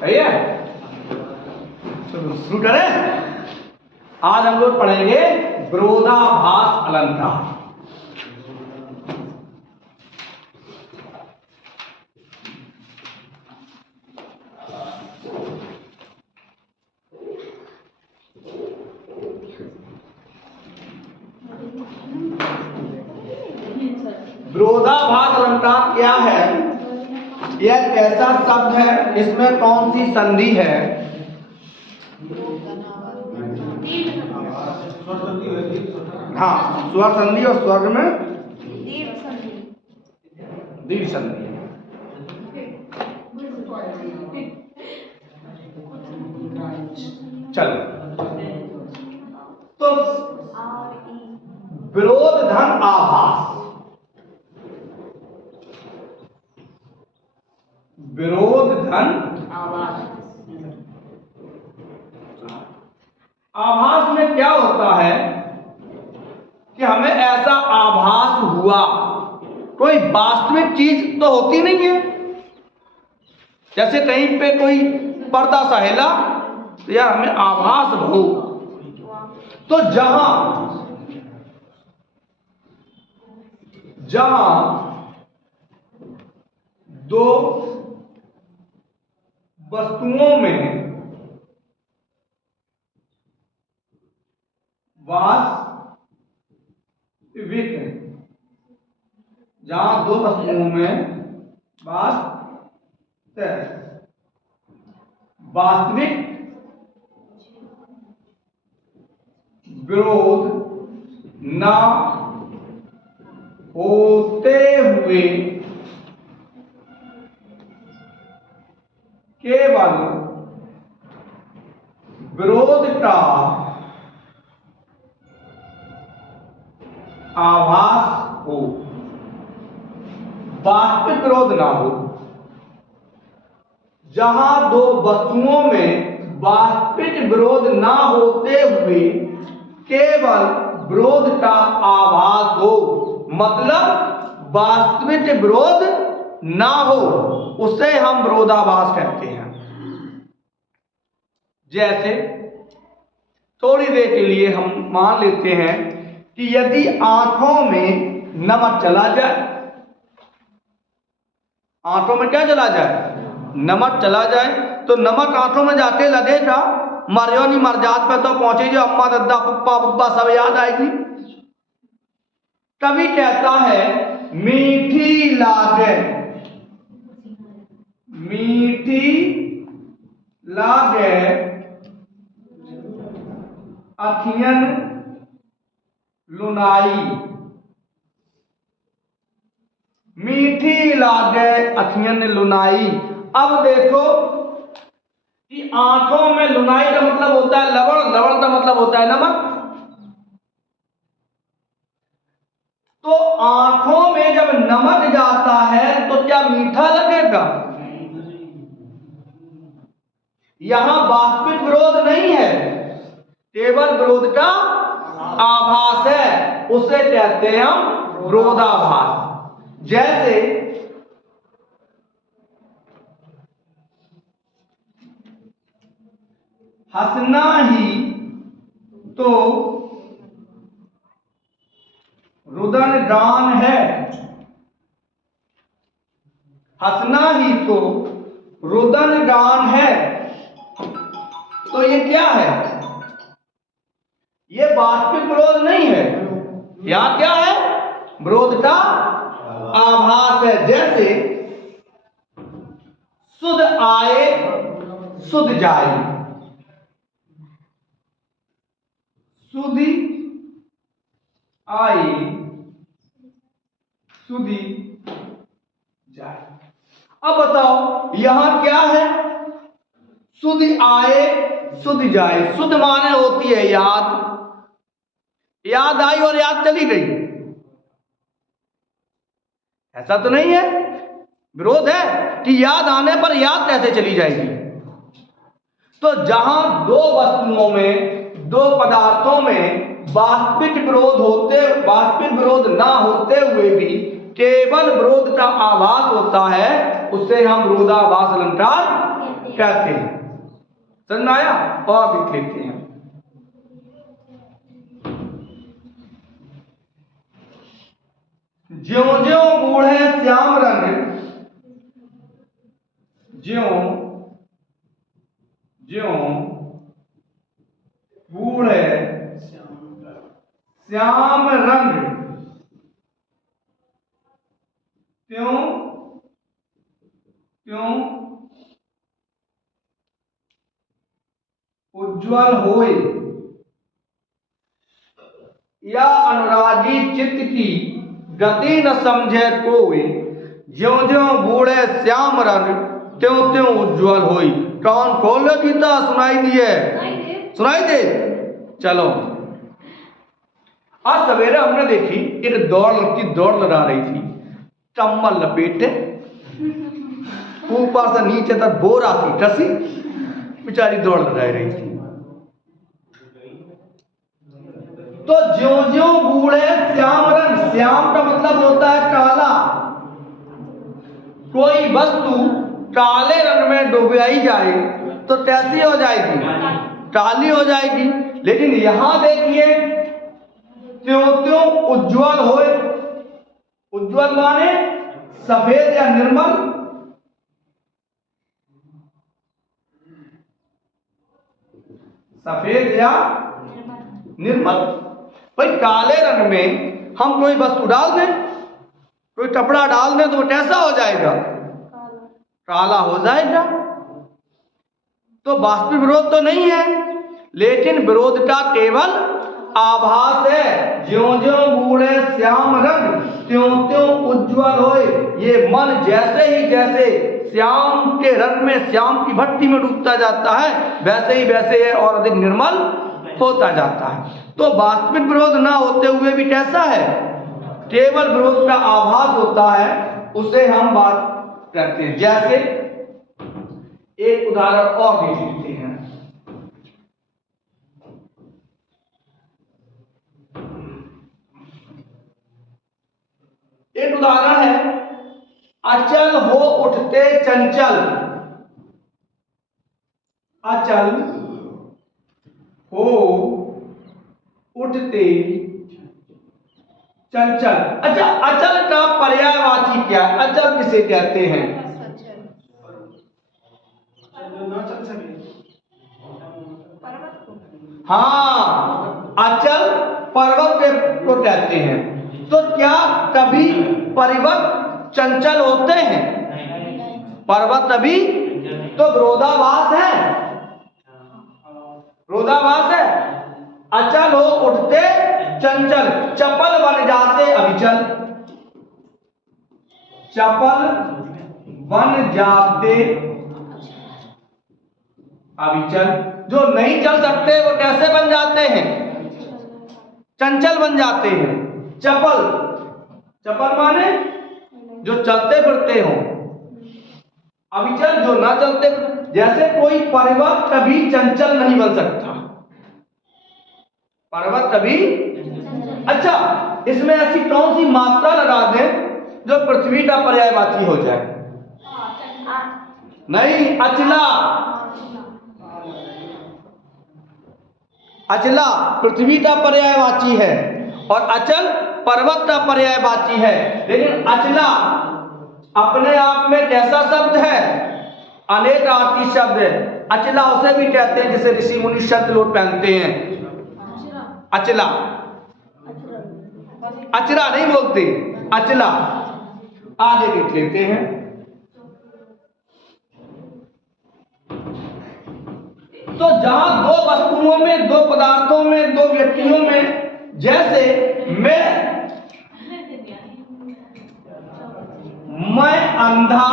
सही है। चलो शुरू करें। आज हम लोग पढ़ेंगे विरोधाभास अलंकार। विरोधाभास अलंकार क्या है? यह कैसा शब्द है? इसमें कौन सी संधि है? हाँ, स्वर संधि और स्वर्ग में दीर्घ संधि। चलो, तो विरोध धन आभास, विरोध धन आभास में क्या होता है कि हमें ऐसा आभास हुआ, कोई वास्तविक चीज तो होती नहीं है। जैसे कहीं पे कोई पर्दा सा हिला तो यार हमें आभास हो। तो जहां दो वस्तुओं में जहां दो वस्तुओं में वास्तविक विरोध न होते हुए केवल विरोध का आभास हो, वास्तविक विरोध ना हो। जहां दो वस्तुओं में वास्तविक विरोध ना होते हुए केवल विरोध का आभास हो, मतलब वास्तविक विरोध ना हो, उसे हम विरोधाभास कहते हैं। जैसे थोड़ी देर के लिए हम मान लेते हैं कि यदि आंखों में नमक चला जाए, आंखों में क्या चला जाए? नमक चला जाए, तो नमक आंखों में जाके लगेगा, मरियो नहीं मर जात पे तो पहुंचे जो अम्मा दद्दा पप्पा पप्पा सब याद आएगी। कभी कहता है मीठी लागे, मीठी लागे अखियन लुनाई, मीठी लागे अखियन लुनाई। अब देखो कि आंखों में लुनाई का मतलब होता है लवण, लवण का मतलब होता है नमक। तो आंखों में जब नमक जाता है तो क्या मीठा लगेगा? यहां वास्तविक विरोध नहीं है, केवल विरोध का आभास है, उसे कहते हैं हम विरोधाभास। जैसे हंसना ही तो रुदन गान है, हंसना ही तो रुदन गान है। तो ये क्या है? ये वास्तविक विरोध नहीं है, यहां क्या है? विरोध का आभास है। जैसे सुध आए सुध जाए, सुधी आए सुधी जाए। अब बताओ यहां क्या है? सुध आए सुध जाए, सुध माने होती है याद, याद आई और याद चली गई, ऐसा तो नहीं है। विरोध है कि याद आने पर याद कैसे चली जाएगी। तो जहां दो वस्तुओं में, दो पदार्थों में वास्तविक विरोध ना होते हुए भी केवल विरोध का आभास होता है, उसे हम विरोधाभास अलंकार कहते हैं। समझ में आया? और देख लेते हैं। ज्यों ज्यों बूढ़े श्याम रंग, ज्यों ज्यों बूढ़े श्याम रंग, त्यों त्यों उज्ज्वल होए, या अनुरागी चित्त की गति न समझे कोई, ज्यों ज्यों बूढ़े श्याम रंग, त्यों त्यों उज्ज्वल होई। कौन खोल गीता? सुनाई दिए? सुनाई दे? चलो, आज सवेरे हमने देखी एक दौड़ लड़की दौड़ लगा रही थी, कम्बल लपेटे, ऊपर से नीचे तक बोरा थी टसी, बेचारी दौड़ लगा रही थी। तो ज्यों ज्यों बूढ़े श्याम रंग, श्याम का मतलब होता है काला। कोई वस्तु काले रंग में डुबाई जाए तो कैसी हो जाएगी? काली हो जाएगी। लेकिन यहां देखिए, त्यों त्यों उज्ज्वल होए। उज्ज्वल माने सफेद या निर्मल। सफेद या निर्मल। भाई काले रंग में हम कोई वस्तु डाल दें, कोई कपड़ा डाल दें तो वो कैसा हो जाएगा? काला हो जाएगा। तो वास्तविक विरोध तो नहीं है, लेकिन विरोध का केवल आभास है। ज्यों ज्यों बूढ़े श्याम रंग, त्यों त्यों उज्ज्वल होए। ये मन जैसे ही जैसे श्याम के रंग में, श्याम की भट्टी में डूबता जाता है, वैसे ही वैसे है और अधिक निर्मल होता जाता है। तो वास्तविक विरोध ना होते हुए भी कैसा है? केवल विरोध का आभास होता है, उसे हम बात करते हैं। जैसे एक उदाहरण और देख लेते हैं। एक उदाहरण है, अचल हो उठते चंचल। अचल हो उठते चंचल। अच्छा, अचल का पर्यायवाची क्या है? अचल किसे कहते हैं? हाँ, अचल पर्वत को कहते हैं। तो क्या कभी पर्वत चंचल होते हैं? पर्वत कभी? तो विरोधाभास है, विरोधाभास है। अचल हो उठते चंचल, चपल बन जाते अविचल। चपल बन जाते अविचल। जो नहीं चल सकते वो कैसे बन जाते हैं? चंचल बन जाते हैं। चपल, चपल माने जो चलते फिरते हो, अविचल जो ना चलते। जैसे कोई पर्वत कभी चंचल नहीं बन सकता, पर्वत कभी। अच्छा, इसमें ऐसी कौन सी मात्रा लगा दें जो पृथ्वी का पर्यायवाची हो जाए? नहीं, अचला। अचला पृथ्वी का पर्यायवाची है और अचल पर्वत का पर्यायवाची है। लेकिन अचला अपने आप में कैसा शब्द है? अनेकार्थी शब्द है। अचला उसे भी कहते हैं जिसे ऋषि मुनि शब्द लोग पहनते हैं। अचला, अचला नहीं बोलते, अचला। आगे देख लेते हैं। तो जहां दो वस्तुओं में, दो पदार्थों में, दो व्यक्तियों में, जैसे मैं अंधा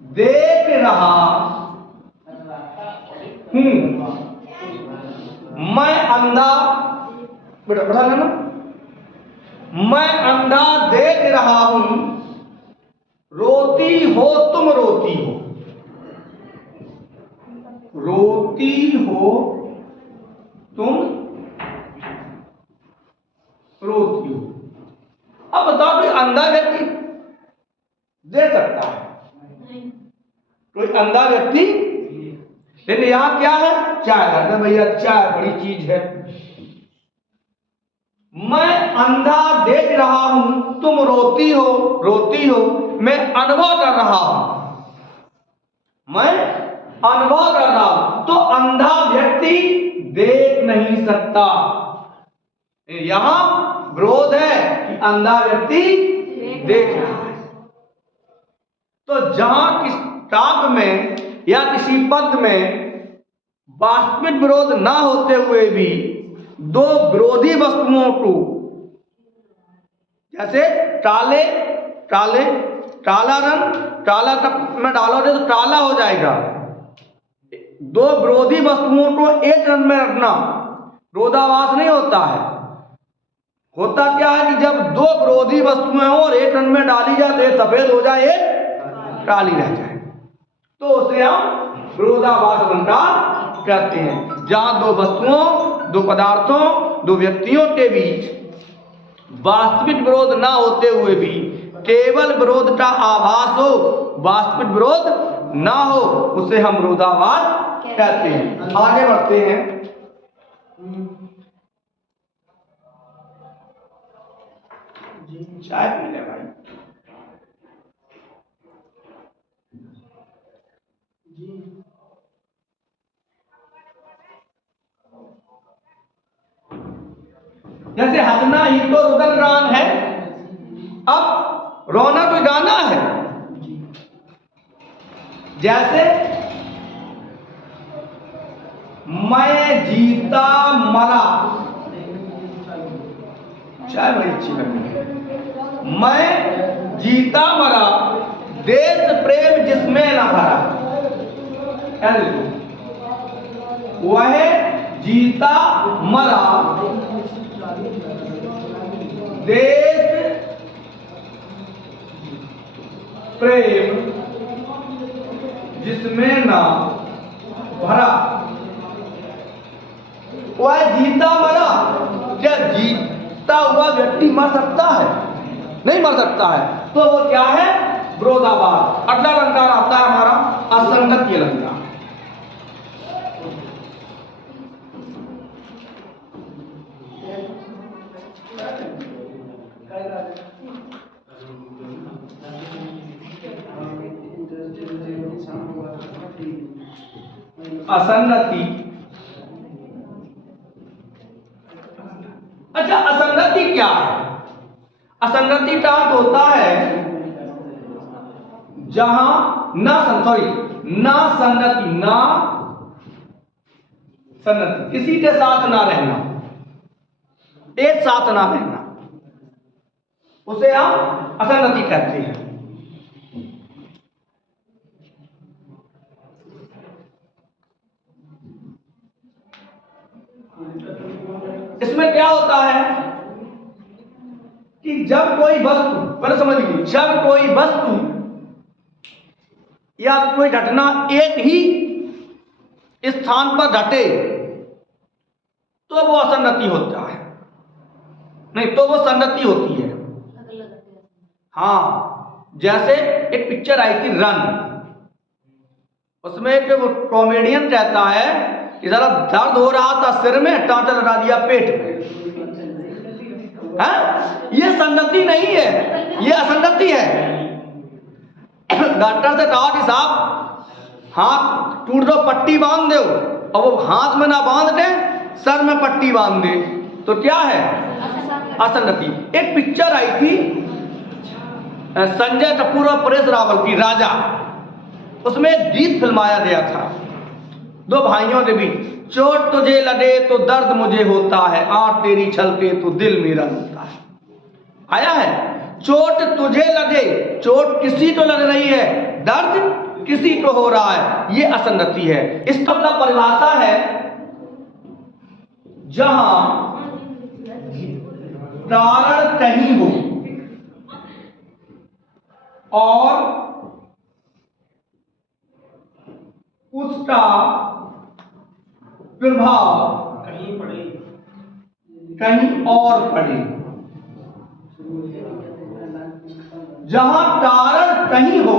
देख रहा हूं, मैं अंधा, बेटा पढ़ा लेना, मैं अंधा देख रहा हूं, रोती हो तुम रोती हो, रोती हो तुम रोती हो। अब बताओ कि अंधा व्यक्ति देख सकता है? कोई अंधा व्यक्ति, लेकिन यहां क्या है, चाय है भैया, चाय बड़ी चीज है। मैं अंधा देख रहा हूं, तुम रोती हो, मैं अनुभव कर रहा हूं, मैं अनुभव कर रहा हूं। तो अंधा व्यक्ति देख नहीं सकता। यहां विरोध है कि अंधा व्यक्ति देख रहा है। तो जहां किस काव्य में या किसी पद में वास्तविक विरोध ना होते हुए भी दो विरोधी वस्तुओं को, जैसे काला रंग, काला कप में डालोगे तो काला हो जाएगा। दो विरोधी वस्तुओं को एक रंग में रखना विरोधाभास नहीं होता है। होता क्या है कि जब दो विरोधी वस्तुएं हो और एक रंग में डाली जाए तो एक सफेद हो जाए, एक काली रह जाए, तो उसे हम विरोधाभास अलंकार कहते हैं। जहां दो वस्तुओं, दो पदार्थों, दो व्यक्तियों के बीच वास्तविक विरोध ना होते हुए भी केवल विरोध का आभास हो, वास्तविक विरोध ना हो, उसे हम विरोधाभास कहते हैं। आगे बढ़ते हैं। चाय पी ले भाई। जैसे हंसना ही तो रुदन गान है, अब रोना कोई गाना है। जैसे मैं जीता मरा, चाय बड़ी अच्छी लगती है। मैं जीता मरा, देश प्रेम जिसमें न भरा। वह जीता मरा, देश प्रेम जिसमें ना भरा। वह जीता मरा, क्या जीता हुआ व्यक्ति मर सकता है? नहीं मर सकता है। तो वो क्या है? विरोधाभास। अगला अलंकार आता है हमारा असंगति अलंकार। असंगति, अच्छा असंगति क्या है? असंगति का अर्थ होता है जहां ना संगति, किसी के साथ ना रहना, एक साथ ना रहना, उसे हम असंगति कहते हैं। इसमें क्या होता है कि जब कोई वस्तु, पहले समझ लीजिए, जब कोई वस्तु या कोई घटना एक ही स्थान पर घटे तो वो असंगति होता है, नहीं तो वो संगति होती है। हाँ, जैसे एक पिक्चर आई थी रन, उसमें एक वो कॉमेडियन कहता है कि जरा दर्द हो रहा था सिर में, टांचा लगा दिया पेट में। ये संगति नहीं है, ये असंगति है। डॉक्टर से कहा कि साहब हाथ टूट दो, पट्टी बांध दो, और वो हाथ में ना बांध दे, सर में पट्टी बांध दे, तो क्या है? असंगति। एक पिक्चर आई थी संजय कपूर और परेश रावल की, राजा। उसमें एक गीत फिल्माया गया था दो भाइयों के बीच, चोट तुझे लगे तो दर्द मुझे होता है, आंख तेरी छलके तो दिल मेरा रोता है। आया है? चोट तुझे लगे, चोट किसी को लग रही है, दर्द किसी को हो रहा है, ये असंगति है। इसका मतलब परिभाषा है जहां कारण कहीं हो और उसका प्रभाव कहीं और पड़े। जहां कारण कहीं हो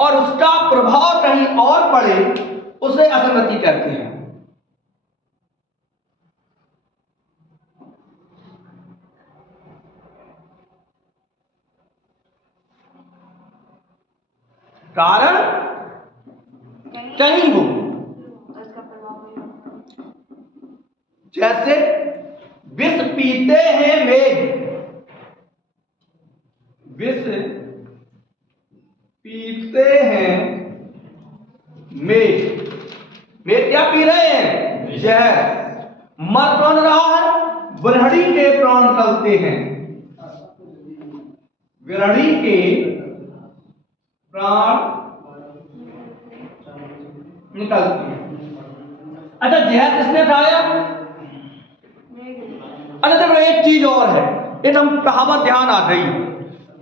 और उसका प्रभाव कहीं और पड़े उसे असंगति कहते हैं। कारण कहीं हो, जैसे विष पीते हैं मेघ, विष पीते हैं मेघ, मेघ क्या पी रहे हैं? जहर। मर कौन रहा है? बिरहड़ी के प्राण निकलते हैं, बिरहड़ी के प्राण निकलते हैं। अच्छा, जहर किसने खाया? अच्छा देखो, एक चीज और है, एक हम कहावत ध्यान आ गई,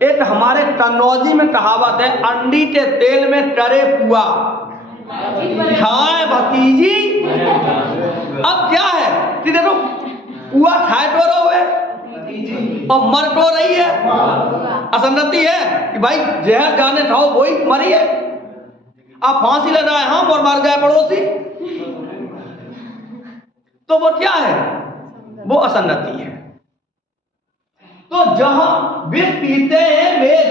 एक हमारे कन्नौजी में कहावत है, अंडी के तेल में करे पुआ खाए भतीजी। अब क्या है कि देखो, पुआ खाए तो रहो और मर तो रही है, असंगति है कि भाई जहर जाने खाओ वही मरी है, आप फांसी लगाए हम और मर गए पड़ोसी, तो वो क्या है? वो असंगति है। तो जहां विष पीते हैं मेघ,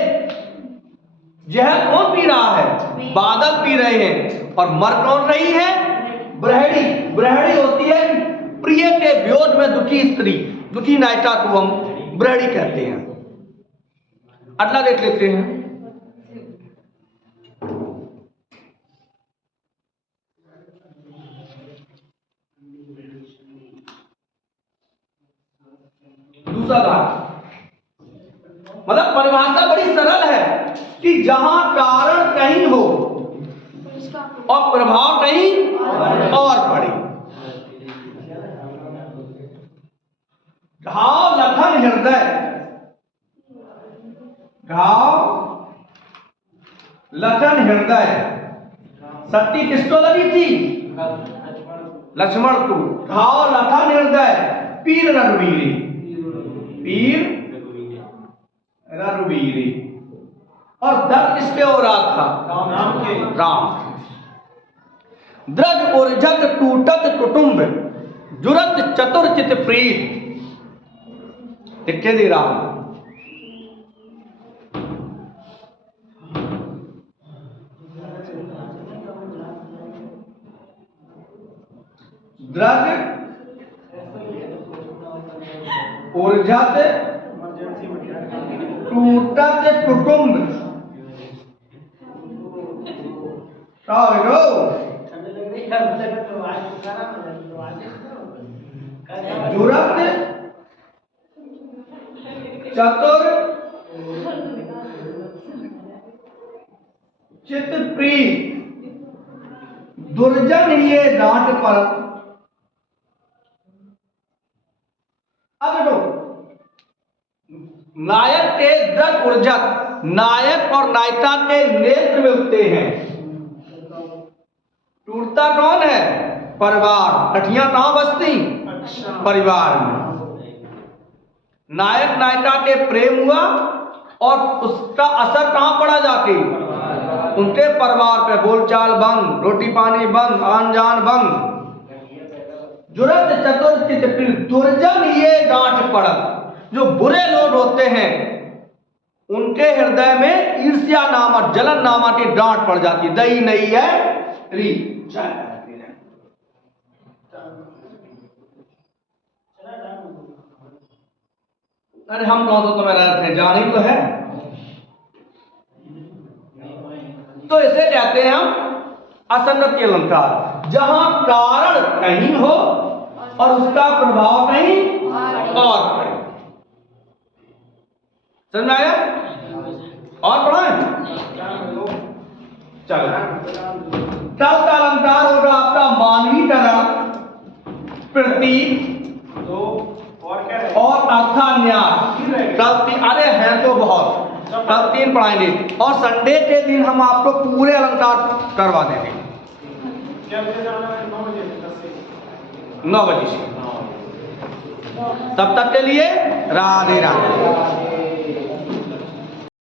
जहर कौन पी रहा है? बादल पी रहे हैं, और मर कौन रही है? बिरहड़ी। बिरहड़ी होती है प्रिय के विरोध में दुखी स्त्री, दुखी नायिका को हम बिरहड़ी कहते हैं। अगला देख लेते हैं। दूसरा भाग, मतलब परिभाषा बड़ी सरल है कि जहां कारण कहीं हो और प्रभाव कहीं और पड़े। घाव लखन हृदय, घाव लखन हृदय, सती किसको लगी थी? लक्ष्मण को। घाव लखन हृदय, पीर रघुवीरी, पीर रघुवीरी। और दर्द किसके हो रहा था? राम। द्रज उर्जत टूटत कुटुंब, जुरत चतुर चित प्रीत, लिखे दे राम। द्रज उर्जत टूटत कुटुंब, जुरत चतुर चित प्रीत, दुर्जन ये डांट पर। अब देखो, नायक के द्रज उर्जत, नायक और नायिका के नेत्र मिलते हैं, टूटता कौन है? परिवार। लठियां कहां बसती? परिवार में। नायक नायिका के प्रेम हुआ और उसका असर कहां पड़ा जाके? उनके परिवार पे। बोलचाल बंद, रोटी पानी बंद, आन जान बंद। जुरत चतुर चित प्रीत, दुर्जन ये गांठ पड़त। जो बुरे लोग होते हैं उनके हृदय में ईर्ष्या नामक, जलन नामक की गांठ पड़ जाती है। दही नहीं है री। अरे हम कौन सा तुम्हें रहते हैं, जान ही तो है। तो इसे कहते हैं हम असंगति अलंकार, जहां कारण कहीं हो और उसका प्रभाव कहीं और पड़े। समझ में आया? और पढ़ाएं? चलो, तब का अलंकार होगा आपका मानवीकरण, प्रतीक और अर्थान्यास। अरे हैं तो बहुत, कल 3 पढ़ाएंगे और संडे के दिन हम आपको पूरे अलंकार करवा देंगे 9 बजे से। तब तक के लिए राधे राधे।